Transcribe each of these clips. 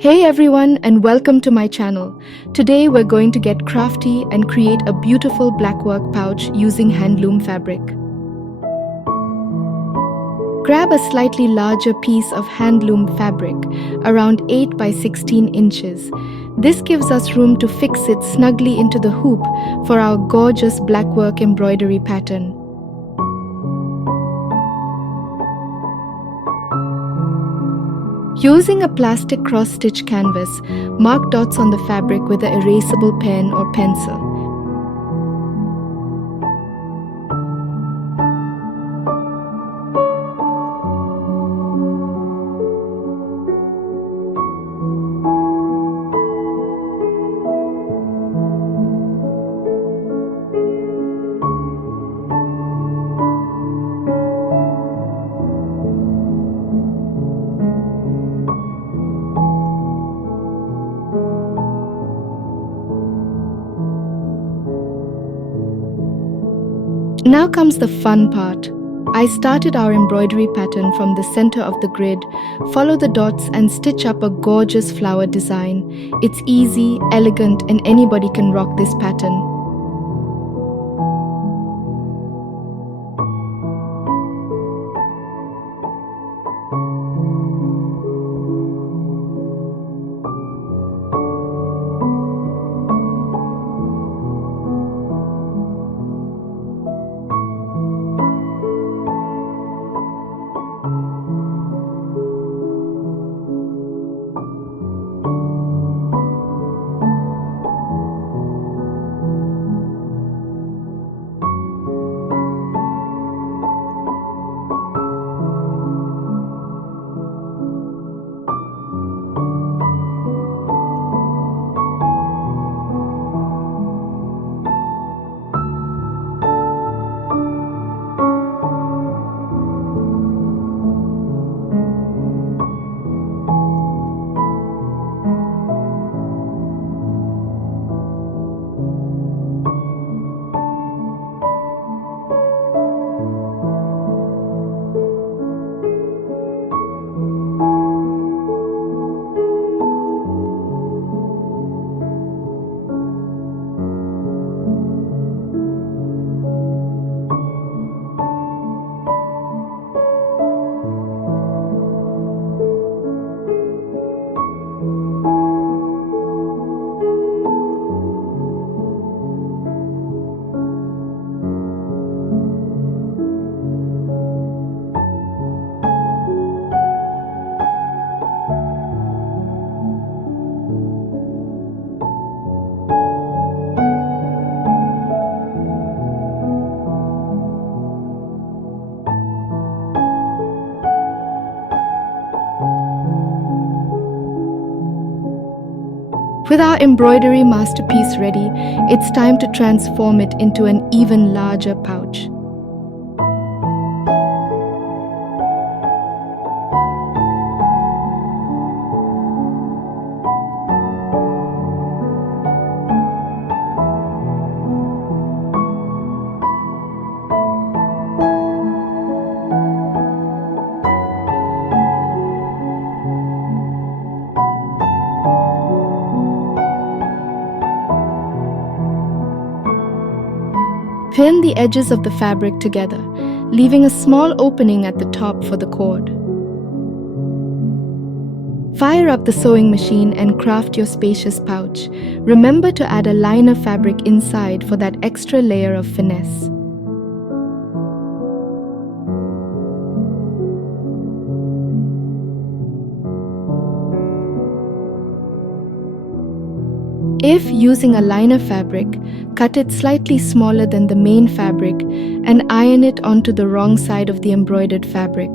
Hey everyone, and welcome to my channel. Today we're going to get crafty and create a beautiful blackwork pouch using handloom fabric. Grab a slightly larger piece of handloom fabric, around 8 by 16 inches. This gives us room to fix it snugly into the hoop for our gorgeous blackwork embroidery pattern. Using a plastic cross-stitch canvas, mark dots on the fabric with an erasable pen or pencil. Now comes the fun part. I started our embroidery pattern from the center of the grid. Follow the dots and stitch up a gorgeous flower design. It's easy, elegant, and anybody can rock this pattern. With our embroidery masterpiece ready, it's time to transform it into an even larger pouch. Pin the edges of the fabric together, leaving a small opening at the top for the cord. Fire up the sewing machine and craft your spacious pouch. Remember to add a liner fabric inside for that extra layer of finesse. If using a liner fabric, cut it slightly smaller than the main fabric and iron it onto the wrong side of the embroidered fabric.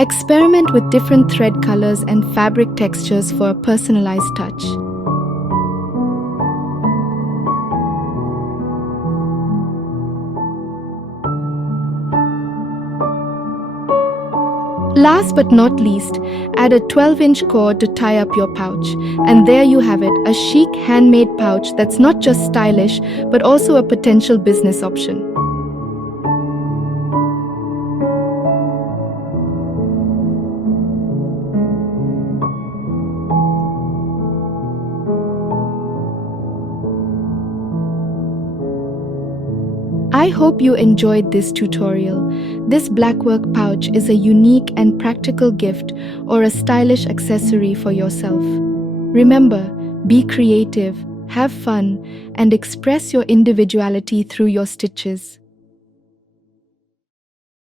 Experiment with different thread colors and fabric textures for a personalized touch. Last but not least, add a 12-inch cord to tie up your pouch. And there you have it, a chic handmade pouch that's not just stylish, but also a potential business option. I hope you enjoyed this tutorial. This Blackwork pouch is a unique and practical gift or a stylish accessory for yourself. Remember, be creative, have fun, and express your individuality through your stitches.